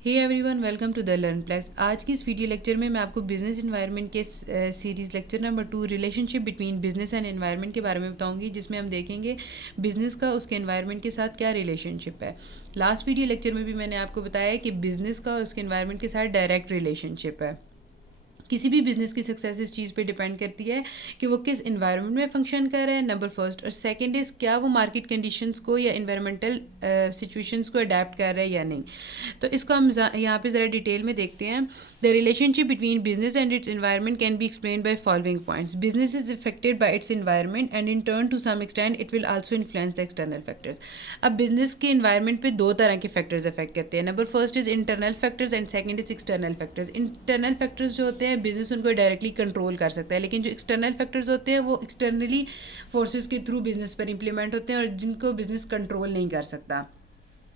Hey everyone, welcome to the Learn Plus. आज की इस वीडियो लेक्चर में मैं आपको बिजनेस एनवायरनमेंट के series lecture number 2 relationship between business and environment के बारे में बताऊंगी, जिसमें हम देखेंगे बिजनेस का उसके एनवायरनमेंट के साथ क्या रिलेशनशिप है। लास्ट वीडियो लेक्चर में भी मैंने आपको बताया कि बिजनेस का उसके एनवायरनमेंट के साथ डायरेक्ट रिलेशनशिप है। किसी भी बिजनेस की सक्सेस इस चीज़ पे डिपेंड करती है कि वो किस इन्वायरमेंट में फंक्शन कर रहा है, नंबर फर्स्ट। और सेकंड इज़ क्या वो मार्केट कंडीशंस को या इन्वायरमेंटल सिचुएशंस को अडेप्ट कर रहा है या नहीं। तो इसको हम यहाँ पे ज़रा डिटेल में देखते हैं। The relationship between business and its environment can be explain by following points. Business is effected by its environment and in turn to some extent it will also influence the external factors. अब business के environment पे दो तरह के factors affect करते हैं। Number first is internal factors and second is external factors. Internal factors जो होते हैं बिजनेस उनको डायरेक्टली कंट्रोल कर सकता है, लेकिन जो एक्सटर्नल फैक्टर्स होते हैं वो एक्सटर्नली फोर्सेस के थ्रू बिजनेस पर इंप्लीमेंट होते हैं और जिनको बिजनेस कंट्रोल नहीं कर सकता।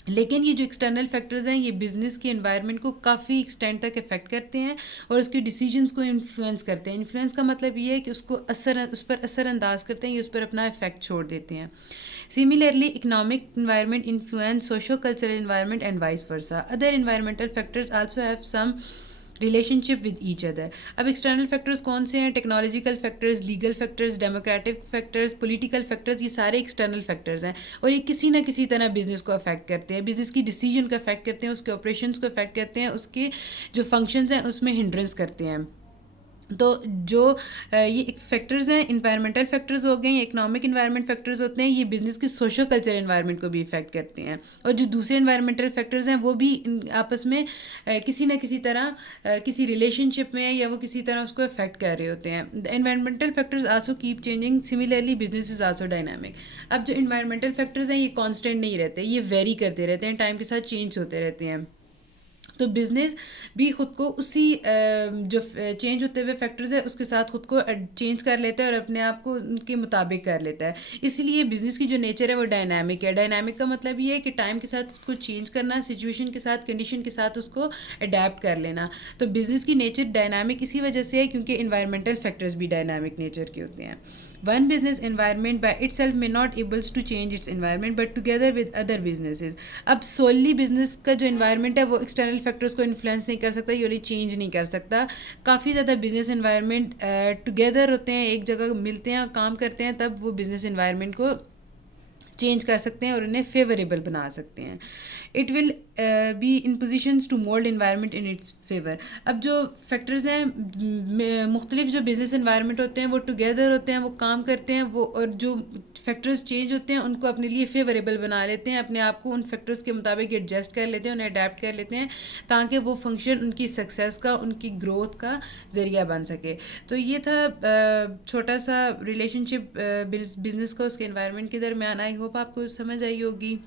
लेकिन ये जो एक्सटर्नल फैक्टर्स हैं ये बिजनेस के एनवायरनमेंट को काफ़ी एक्सटेंट तक इफेक्ट करते हैं और उसके डिसीजंस को इन्फ्लुएंस करते हैं। इन्फ्लुएंस का मतलब ये है कि उस पर असरअंदाज करते हैं, ये उस पर अपना इफेक्ट छोड़ देते हैं। Similarly economic environment influence socio cultural environment and vice versa. Other environmental factors also have some relationship with each other. अब एक्सटर्नल फैक्टर्स कौन से हैं? Technological factors, legal factors, democratic factors, political factors, ये सारे external factors हैं और ये किसी ना किसी तरह बिजनेस को अफेक्ट करते हैं, बिजनेस की डिसीजन को अफेक्ट करते हैं, उसके ऑपरेशंस को अफेक्ट करते हैं, उसके जो फंक्शंस हैं उसमें हिंड्रेंस करते हैं। तो जो ये फैक्टर्स हैं इन्वायरमेंटल फैक्टर्स हो गए, इकोनॉमिक इन्वायरमेंट फैक्टर्स होते हैं, ये बिजनेस की सोशल कल्चर इन्वायरमेंट को भी इफेक्ट करते हैं। और जो दूसरे इन्वायरमेंटल फैक्टर्स हैं वो भी आपस में किसी न किसी तरह किसी रिलेशनशिप में या वो किसी तरह उसको अफेक्ट कर रहे होते हैं। The environmental factors also keep changing, similarly business is also dynamic. अब जो इन्वायरमेंटल फैक्टर्स हैं ये कॉन्स्टेंट नहीं रहते, ये वेरी करते रहते हैं, टाइम के साथ चेंज होते रहते हैं। तो बिजनेस भी खुद को उसी जो चेंज होते हुए फैक्टर्स है उसके साथ खुद को चेंज कर लेता है और अपने आप को उनके मुताबिक कर लेता है। इसीलिए बिजनेस की जो नेचर है वो डायनामिक है। डायनामिक का मतलब ये है कि टाइम के साथ खुद को चेंज करना, सिचुएशन के साथ, कंडीशन के साथ उसको अडेप्ट कर लेना। तो बिजनेस की नेचर डायनामिक इसी वजह से है क्योंकि इन्वायरमेंटल फैक्टर्स भी डायनामिक नेचर के होते हैं। One business environment by itself may not able to change its environment but together with other businesses। अब सोली बिजनेस का जो environment है वो एक्सटर्नल फैक्टर्स को इन्फ्लुएंस नहीं कर सकता, ये उन्हें चेंज नहीं कर सकता। काफ़ी ज़्यादा बिजनेस एनवायरनमेंट टुगेदर होते हैं, एक जगह मिलते हैं और काम करते हैं, तब वो बिजनेस एनवायरनमेंट को चेंज कर सकते हैं और उन्हें फेवरेबल बना सकते हैं। It will be in positions to mould environment in its favour. अब जो फैक्टर्स हैं मुख्तलिफ जो बिजनेस इन्वायरमेंट होते हैं वो टुगेदर होते हैं, वो काम करते हैं, वो और जो फैक्टर्स चेंज होते हैं उनको अपने लिए फेवरेबल बना लेते हैं, अपने आप को उन फैक्टर्स के मुताबिक एडजस्ट कर लेते हैं, उन्हें अडेप्ट कर लेते हैं ताकि वो फंक्शन उनकी सक्सेस का, उनकी ग्रोथ का ज़रिया बन सके। तो ये था छोटा सा रिलेशनशिप बिजनेस का उसके इन्वायरमेंट के दरमियान। आई होप आपको समझ आई होगी।